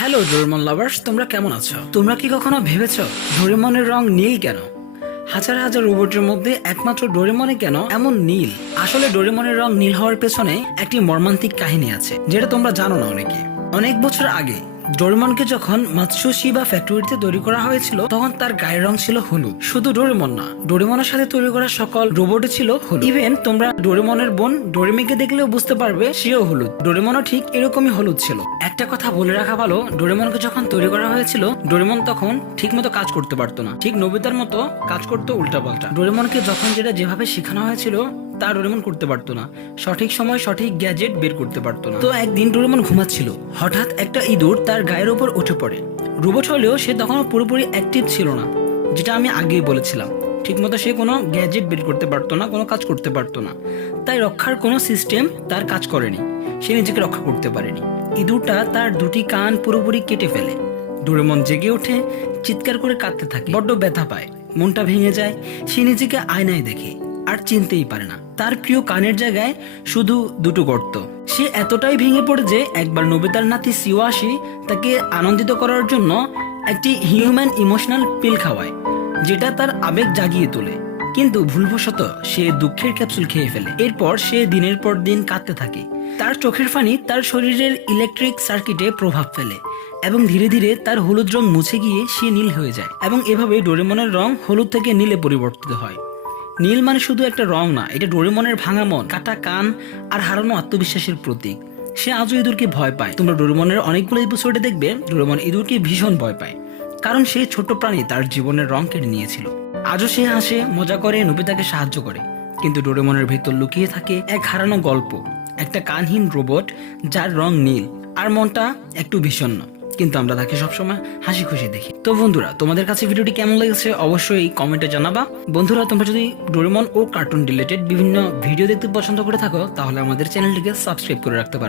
Hello Doraemon lovers তোমরা কেমন আছো? তোমরা কি কখনো ভেবেছো ডোরেমনের রং নীল কেন? হাজার হাজার রোবটের মধ্যে একমাত্র ডোরেমনে কেন এমন নীল? আসলে ডোরেমনের রং নীল হওয়ার পেছনে একটি মর্মান্তিক কাহিনী আছে, যেটা তোমরা জানো না অনেকে। অনেক বছর আগে ডোরেমনকে যখন মাতসুশিবা ফ্যাক্টরিতে তৈরি করা হয়েছিল, তখন তার গায়ের রং ছিল হলুদ। শুধু ডোরেমন না, ডোরেমনের সাথে তৈরি করা সকল রোবটও ছিল হলুদ। ইভেন তোমরা ডোরেমনের বোন ডোরেমিকে দেখলেও বুঝতে পারবে, সেও হলুদ। ডোরেমনও ঠিক এরকমই হলুদ ছিল। একটা কথা বলে রাখা ভালো, ডোরেমনকে যখন তৈরি করা হয়েছিল, ডোরেমন তখন ঠিক মতো কাজ করতে পারতো না। ঠিক নবিতার মতো কাজ করতো উল্টা পাল্টা ডোরেমনকে যখন যেটা যেভাবে শেখানো হয়েছিল তা ডোরেমন করতে পারতো না। সঠিক সময় সঠিক গ্যাজেট বের করতে পারতো না। তো একদিন ডোরেমন ঘুমাচ্ছিল। হঠাৎ একটা ইঁদুর তার গায়ের উপর উঠে পড়ে। রোবট হলেও সে তখনও পুরোপুরি অ্যাক্টিভ ছিল না, যেটা আমি আগেই বলেছিলাম। ঠিকমতো সে কোনো গ্যাজেট বের করতে পারতো না, কোনো কাজ করতে পারতো না। তাই রক্ষার কোনো সিস্টেম তার কাজ করেনি। সে নিজেকে রক্ষা করতে পারেনি। ইঁদুরটা তার দুটি কান পুরোপুরি কেটে ফেলে। ডোরেমন জেগে ওঠে, চিৎকার করে কাঁদতে থাকে। বড্ড ব্যথা পায়। মনটা ভেঙে যায়। সে নিজেকে আয়নায় দেখে। আর চিনতেই পারে না। তার প্রিয় কানের জায়গায় শুধু দুটো গর্ত। সে এতটাই ভেঙে পড়ে যে একবার নবিতার নাতি সিওয়াশি তাকে আনন্দিত করার জন্য একটি হিউম্যান ইমোশনাল পিল খাওয়ায়, যেটা তার আবেগ জাগিয়ে তোলে। কিন্তু ভুলবশত সে দুঃখের ক্যাপসুল খেয়ে ফেলে। এরপর সে দিনের পর দিন কাঁদতে থাকে। তার চোখের ফানি তার শরীরের ইলেকট্রিক সার্কিটে প্রভাব ফেলে এবং ধীরে ধীরে তার হলুদ রং মুছে গিয়ে সে নীল হয়ে যায় এবং এভাবে ডোরেমনের রং হলুদ থেকে নীলে পরিবর্তিত হয়। নীল মানে শুধু একটা রং না, এটা ডোরেমনের ভাঙা মন, কাটা কান আর হারানো আত্মবিশ্বাসের প্রতীক। সে আজও ইঁদুরকে ভয় পায়। তোমরা ডোরেমনের অনেকগুলো এপিসোডে দেখবে, ডোরেমন ইঁদুরকে ভীষণ ভয় পায়। কারণ সেই ছোট প্রাণী, তার জীবনের রং কেড়ে নিয়েছিল। আজও সে হাসে, মজা করে, নবিতাকে সাহায্য করে। কিন্তু ডোরেমনের ভেতর লুকিয়ে থাকে এক হারানো গল্প, একটা কানহীন রোবট যার রং নীল, আর মনটা একটু বিষণ্ণ। কিন্তু আমরা তাকে সবসময় হাসি খুশি দেখি। তো বন্ধুরা, তোমাদের কাছে ভিডিওটি কেমন লেগেছে অবশ্যই কমেন্টে জানাবা। বন্ধুরা, তোমরা যদি ডোরেমন ও কার্টুন রিলেটেড বিভিন্ন ভিডিও দেখতে পছন্দ করে থাকো, তাহলে আমাদের চ্যানেলটিকে সাবস্ক্রাইব করে রাখতে পারো।